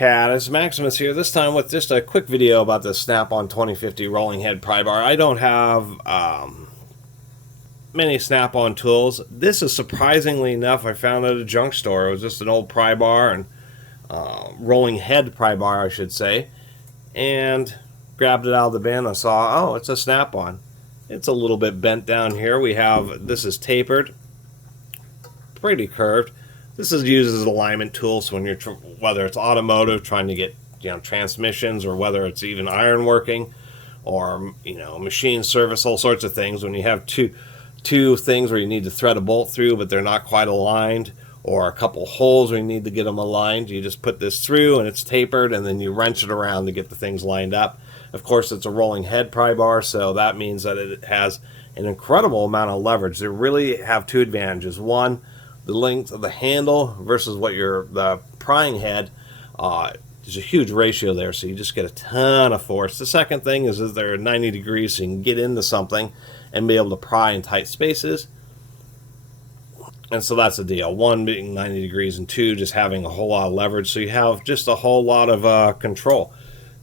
Catus, Maximus here, this time with just a quick video about the Snap-on 2050 rolling head pry bar. I don't have many Snap-on tools. This is surprisingly enough, I found at a junk store. It was just an old pry bar and rolling head pry bar, I should say, and grabbed it out of the bin. I saw, oh, it's a Snap-on. It's a little bit bent down here. This is tapered, pretty curved. This is used as an alignment tool, so when you're whether it's automotive trying to get transmissions, or whether it's even iron working, or machine service, all sorts of things. When you have two things where you need to thread a bolt through, but they're not quite aligned, or a couple holes where you need to get them aligned, you just put this through and it's tapered, and then you wrench it around to get the things lined up. Of course, it's a rolling head pry bar, so that means that it has an incredible amount of leverage. They really have two advantages. One, the length of the handle versus the prying head. There's a huge ratio there, so you just get a ton of force. The second thing is they're 90 degrees, so you can get into something and be able to pry in tight spaces. And so that's the deal. One, being 90 degrees, and two, just having a whole lot of leverage, so you have just a whole lot of control.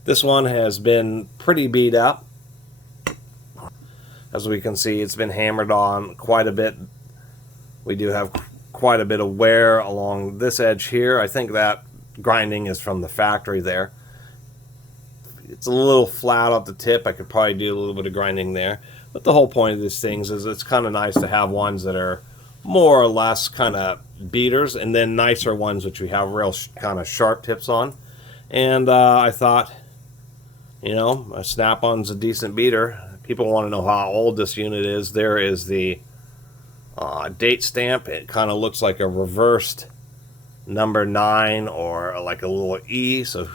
This one has been pretty beat up. As we can see, it's been hammered on quite a bit. We do have quite a bit of wear along this edge here. I think that grinding is from the factory there. It's a little flat at the tip. I could probably do a little bit of grinding there. But the whole point of these things is it's kind of nice to have ones that are more or less kind of beaters, and then nicer ones which we have real kind of sharp tips on. And I thought, a Snap-on's a decent beater. People want to know how old this unit is. There is the date stamp. It kind of looks like a reversed number 9 or like a little E. So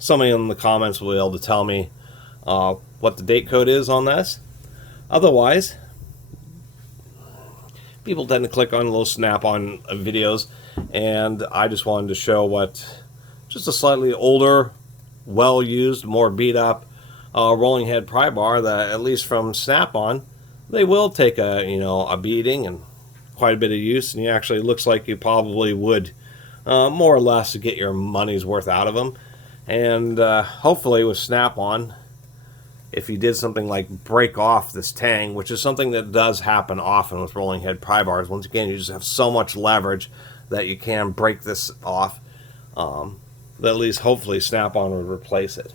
somebody in the comments will be able to tell me what the date code is on this. Otherwise, people tend to click on little Snap-on videos, and I just wanted to show just a slightly older, well-used, more beat-up rolling head pry bar that, at least from Snap-on, they will take a beating and quite a bit of use, and it actually looks like you probably would more or less get your money's worth out of them. And hopefully with Snap-on, if you did something like break off this tang, which is something that does happen often with rolling head pry bars, once again you just have so much leverage that you can break this off, that at least hopefully Snap-on would replace it.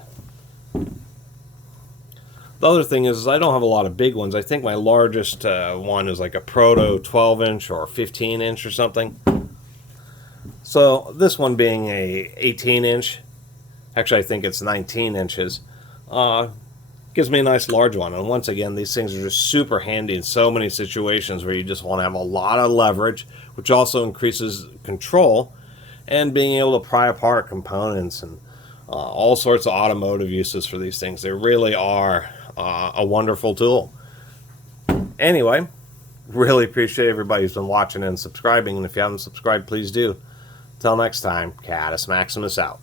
The other thing is I don't have a lot of big ones. I think my largest one is like a proto 12-inch or 15-inch or something. So this one being a 18-inch, actually I think it's 19 inches, gives me a nice large one. And once again, these things are just super handy in so many situations where you just want to have a lot of leverage, which also increases control, and being able to pry apart components and all sorts of automotive uses for these things. They really are a wonderful tool. Anyway, really appreciate everybody who's been watching and subscribing, and if you haven't subscribed, please do. Till next time, Catus Maximus out.